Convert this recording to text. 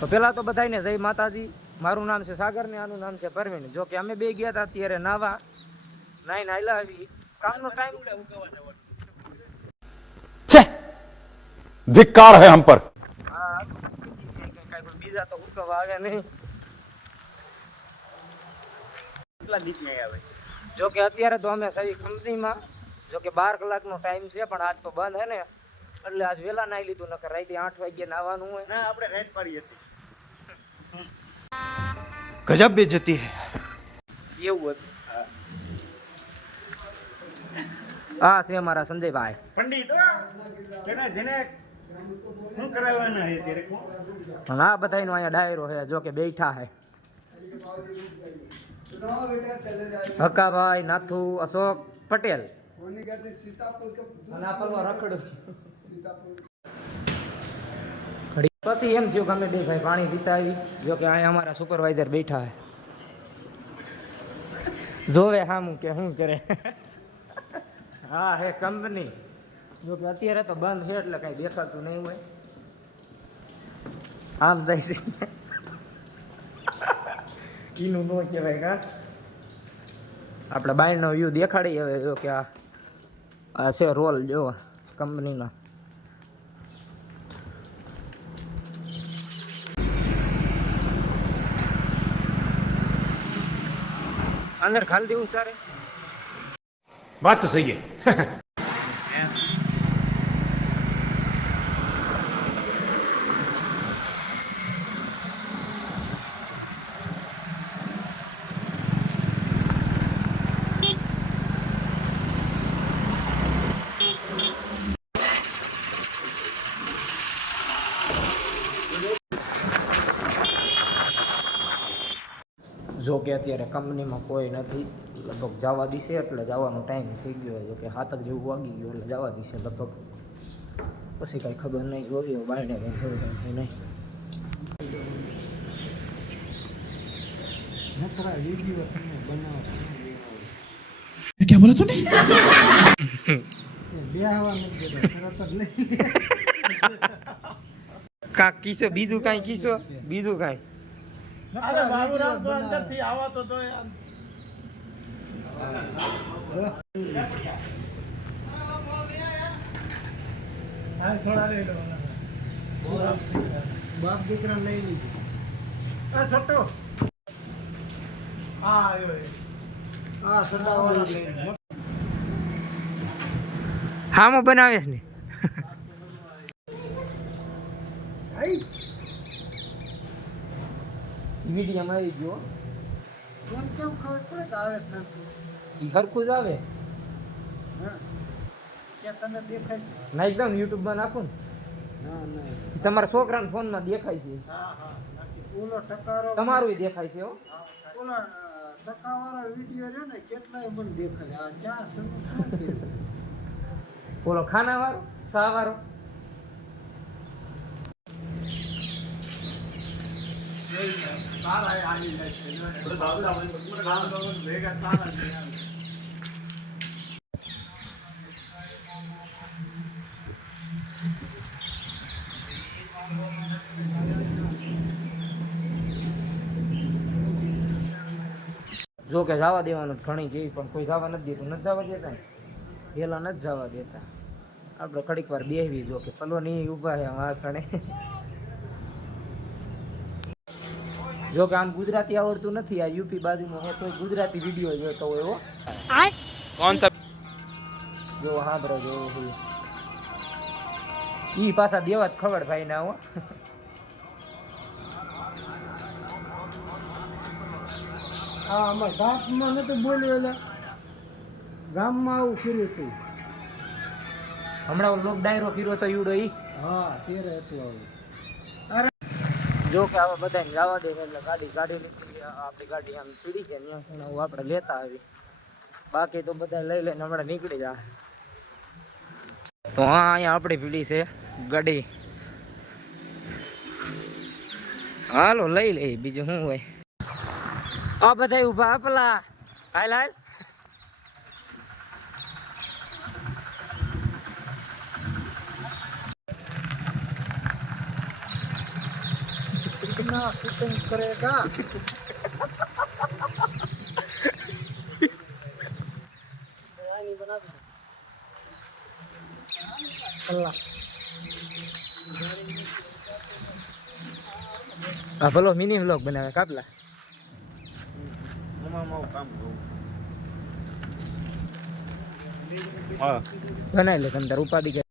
તો પેલા તો બધાને જય માતાજી. મારું નામ છે સાગર ને આનું નામ છે પરવીન. જો કે અમે બે ગયા હતા અત્યારે નાવા, નાઈને આયલા આવી. કામનો ટાઈમ ધિક્કાર હે હમ પર. હા કઈ બીજા તો ઉકવા આવે નહીં. કેટલા દીક નહીં આવે. જો કે અત્યારે તો અમે સહી કંપનીમાં, જો કે 12 કલાકનો ટાઈમ છે, પણ આજ તો બંધ હે ને એટલે આજ વેલા નાઈ લીધું. નકર રાતે 8 વાગ્યે નાવાનું હોય. ના આપણે રાત પાડી હતી. ગજબ બેઇज्जती है. એવું હતું. હા છે મારા સંજયભાઈ પંડિત જેને શું કરાવવાના છે ત્યારે અને આ બધાનો અહીંયા ડાયરો છે. જો કે બેઠા છે હકાભાઈ, નાથુ, અશોક પટેલ અને આ પેલો રખડું. પછી એમ થયું કે અમે બે ભાઈ પાણી પીતા આવી. જો કે અહીંયા અમારા સુપરવાઇઝર બેઠા છે, જોવે હામું કે શું કરે. હા હે કંપની. જો કે અત્યારે તો બંધ છે એટલે કઈ દેખાતું નહીં હોય. આમ જાય છે એનું ન કહેવાય. કા આપણે બહારનો વ્યૂ દેખાડી. હવે જો કે આ છે રોલ જો કંપનીનો. અંદર ખાલી દેવું તારે. बात तो सही है. જો કે અત્યારે કંપનીમાં કોઈ નથી. લગભગ જવા દીશે એટલે જવાનો ટાઈમ થઈ ગયો. જો કે 7 જેવું વાગી ગયું એટલે જવા દીશે લગભગ. પછી કાંઈ ખબર નહીં. જોઈએ બાયને કંઈ ખબર કંઈ નહીં. क्या बोला तूने? કાંક કીશો બીજું કાંઈ કીશો બીજું કાંઈ. અરે બાબુરાવ તો અંદરથી આવો તો યાર. હા થોડા રે લો. બાપ દીકરા લઈ લીધું. આ સટો. હા આવ્યો. આ સડાવાળા લઈને. હામો બનાવેશ ને. વિડીયોમાં આવી ગયો. કેમ કેમ ખબર પડે કે આવે છે ઈ હરખું જ આવે. હા ક્યાં તને દેખાય છે? ના એકદમ યુટ્યુબમાં નાખું ને ના ના તમારા છોકરાના ફોનમાં દેખાય છે. હા હા ઓલો ટકારો તમારું દેખાય છે. હો ઓલા ટકાવાળા વિડીયો છે ને કેટલાય મને દેખાય. આ ચા શું કર્યું? બોલો ખાના વાળો સા વાળો. જો કે જવા દેવાનું ઘણી કેવી પણ કોઈ જવા નથી દેતું. નથી જવા દેતા ને પેલા નથી જવા દેતા. આપણે ઘડીક વાર બેહવી. જો કે પલો નહીં ઊભા છે આ કણે. જો કે આમ ગુજરાતી આવડતું નથી. આ યુપી બાજુમાં હોય તો ગુજરાતી વિડીયો જોતો હોય. એવો કોણ સા જો હા બ્રો જો ઈ પાછા દેવા જ ખબર ભાઈ ના. હો આ અમાર ગામમાં નતું બોલ્યું એટલે ગામમાં આવું કર્યું હતું. હમણાં લોક ડાયરો કર્યો તો ઈવડો ઈ. હા ત્યારે હતું આવું. જો કે આવા બધાને જવા દે એટલે ગાડી લીધી. આપણી ગાડી આમ પીડી છે ત્યાં આપણે લેતા આવી. બાકી તો બધા લઈ લઈને હમણાં નીકળી જાય. તો હા અહીંયા આપણી પીડી છે ગાડી. હાલો લઈ લઈ બીજું શું હોય. આ બધા ઊભા આપલા હાલ હાલ. ના શૂટિંગ કરેગા કલાક આ ભલો મિની વ્લોગ બનાવે કાપલા બનાવી લે તમ તાર ઉપાડી